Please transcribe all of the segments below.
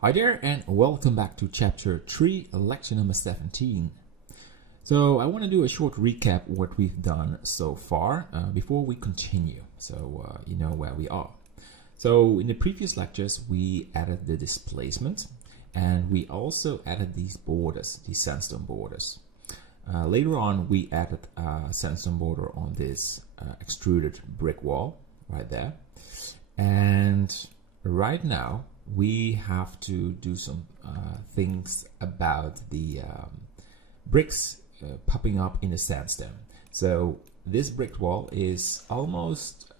Hi there and welcome back to chapter 3, lecture number 17. So I want to do a short recap what we've done so far before we continue, so you know where we are. So in the previous lectures we added the displacement and we also added these borders, these sandstone borders. Later on we added a sandstone border on this extruded brick wall right there, and right now we have to do some things about the bricks popping up in the sandstone. So this brick wall is almost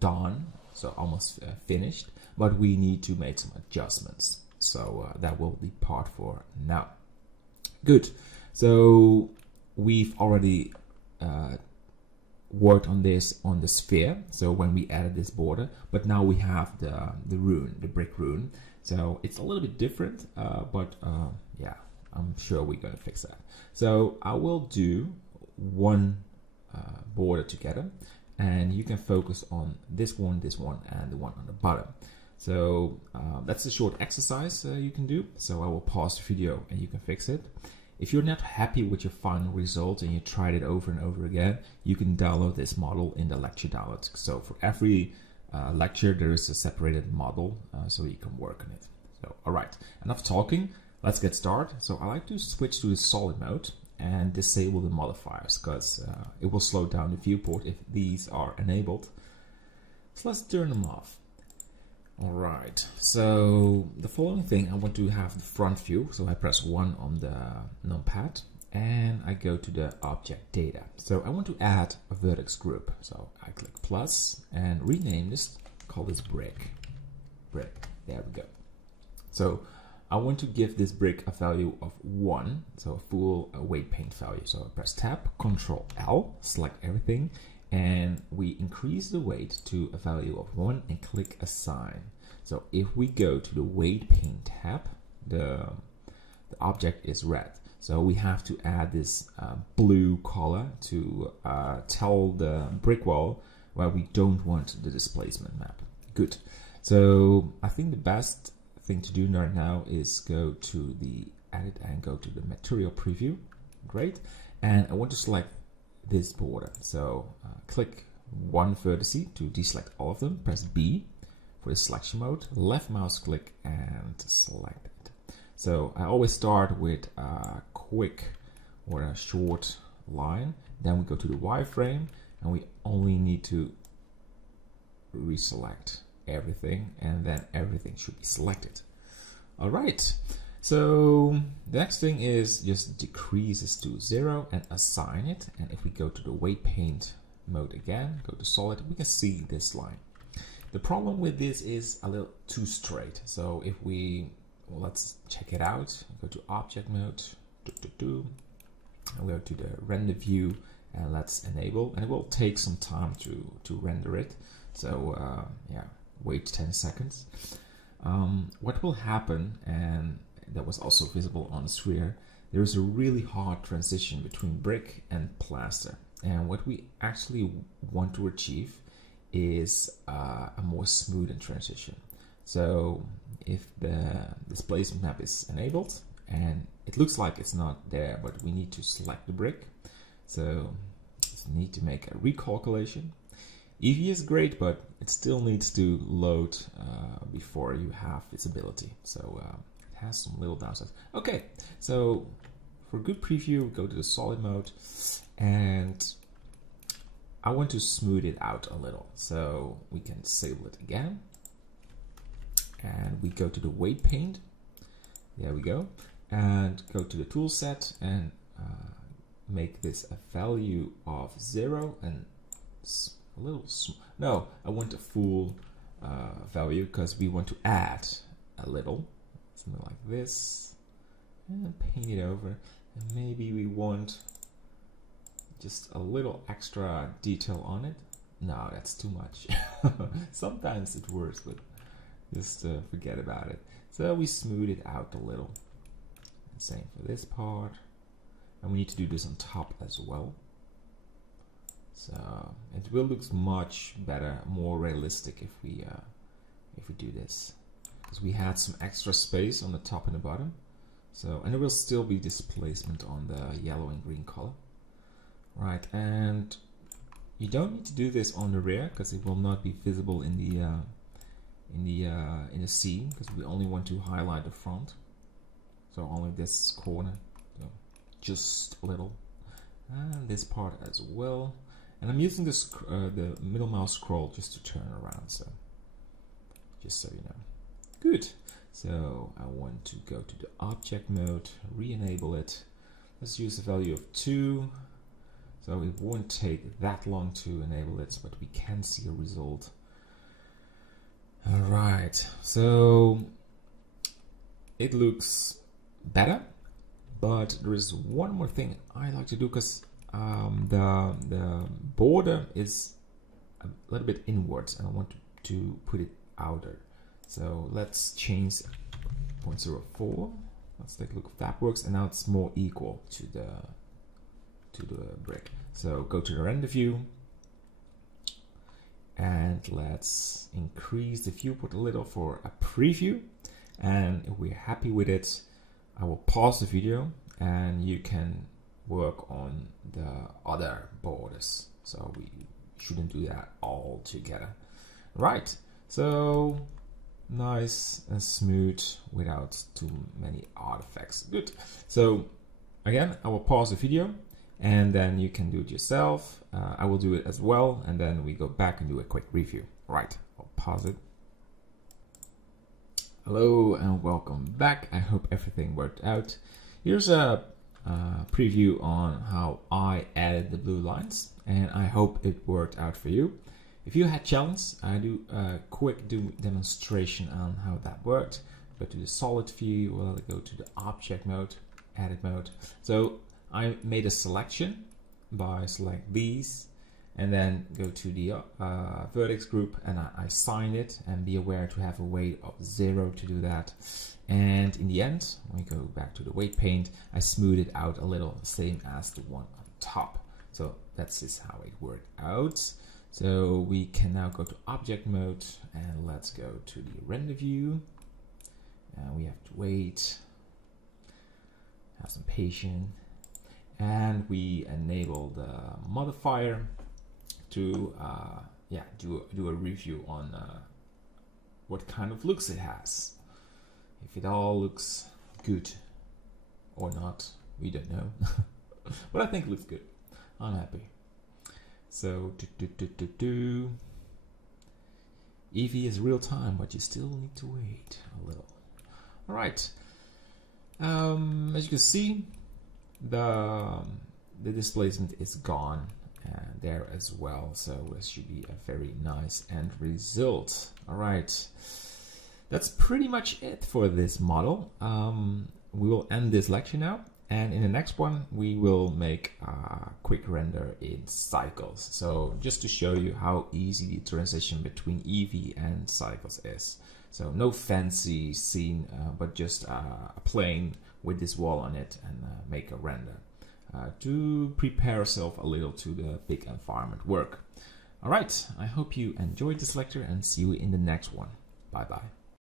done, so almost finished, but we need to make some adjustments. So that will be part for now. Good. So we've already worked on this on the sphere, so when we added this border, but now we have the rune, the brick rune, so it's a little bit different, but yeah, I'm sure we're gonna fix that. So I will do one border together, and you can focus on this one, and the one on the bottom. So that's a short exercise you can do, so I will pause the video and you can fix it. If you're not happy with your final result and you tried it over and over again, you can download this model in the lecture download. So for every lecture, there is a separated model so you can work on it. So, all right, enough talking. Let's get started. So I like to switch to the solid mode and disable the modifiers because it will slow down the viewport if these are enabled. So let's turn them off. All right, so the following thing, I want to have the front view. So I press 1 on the numpad and I go to the object data. So I want to add a vertex group. So I click plus and rename this, call this brick. There we go. So I want to give this brick a value of 1, so a full weight paint value. So I press tab, Control L, select everything, and we increase the weight to a value of 1 and click assign. So if we go to the weight paint tab, the object is red. So we have to add this blue color to tell the brick wall where we don't want the displacement map. Good. So I think the best thing to do right now is go to the edit and go to the material preview. Great. And I want to select this border. So click one vertex to deselect all of them. Press B for the selection mode. Left mouse click and select it. So I always start with a quick or a short line. Then we go to the wireframe and we only need to reselect everything, and then everything should be selected. All right. So the next thing is just decrease this to 0 and assign it. And if we go to the weight paint mode again, go to solid, we can see this line. The problem with this is a little too straight. So if we, well, let's check it out. Go to object mode, and go to the render view and let's enable. And it will take some time to render it. So yeah, wait 10 seconds. What will happen, and that was also visible on the sphere, there is a really hard transition between brick and plaster, and what we actually want to achieve is a more smoother transition. So if the displacement map is enabled and it looks like it's not there, but we need to select the brick, so we need to make a recalculation. EV is great, but it still needs to load before you have visibility. So it has some little downsides. Okay, so for a good preview, go to the solid mode, and I want to smooth it out a little. So we can disable it again, and we go to the weight paint. There we go, and go to the tool set and make this a value of 0 and a little no, I want a full value because we want to add a little, something like this, and paint it over, and maybe we want just a little extra detail on it. No, that's too much. Sometimes it works, but just forget about it. So we smooth it out a little. Same for this part, and we need to do this on top as well. So it will look much better, more realistic if we do this. because we had some extra space on the top and the bottom. So, and there will still be displacement on the yellow and green color. Right, and you don't need to do this on the rear because it will not be visible in the scene, because we only want to highlight the front. So only this corner, so just a little, and this part as well. And I'm using this the middle mouse scroll just to turn around. So just so you know. Good. So I want to go to the object mode, re-enable it. Let's use the value of 2. So it won't take that long to enable it, but we can see a result. All right, so it looks better, but there is one more thing I like to do, because the border is a little bit inwards and I want to put it outer. So let's change 0.04. Let's take a look if that works, and now it's more equal to the brick. So go to the render view and let's increase the viewport a little for a preview. And if we're happy with it, I will pause the video and you can work on the other borders. So we shouldn't do that all together. Right, so nice and smooth without too many artifacts. Good. So again, I will pause the video and then you can do it yourself. I will do it as well, and then we go back and do a quick review. Right, I'll pause it. Hello and welcome back. I hope everything worked out. Here's a preview on how I added the blue lines, and I hope it worked out for you. If you had challenges, I do a quick demonstration on how that worked. Go to the solid view, we'll go to the object mode, edit mode. So I made a selection by select these and then go to the vertex group, and I assign it, and be aware to have a weight of 0 to do that. And in the end, when we go back to the weight paint, I smooth it out a little, same as the one on top. So that's just how it worked out. So we can now go to object mode and let's go to the render view. And we have to wait, have some patience, and we enable the modifier to do a review on what kind of looks it has. If it all looks good or not, we don't know. But I think it looks good. I'm happy. So Eevee is real time, but you still need to wait a little. All right. As you can see, the displacement is gone there as well, so it should be a very nice end result. All right, that's pretty much it for this model. We will end this lecture now, and in the next one we will make a quick render in cycles. So just to show you how easy the transition between Eevee and cycles is. So no fancy scene, but just a plane with this wall on it, and make a render to prepare yourself a little to the big environment work. All right, I hope you enjoyed this lecture and see you in the next one. Bye bye.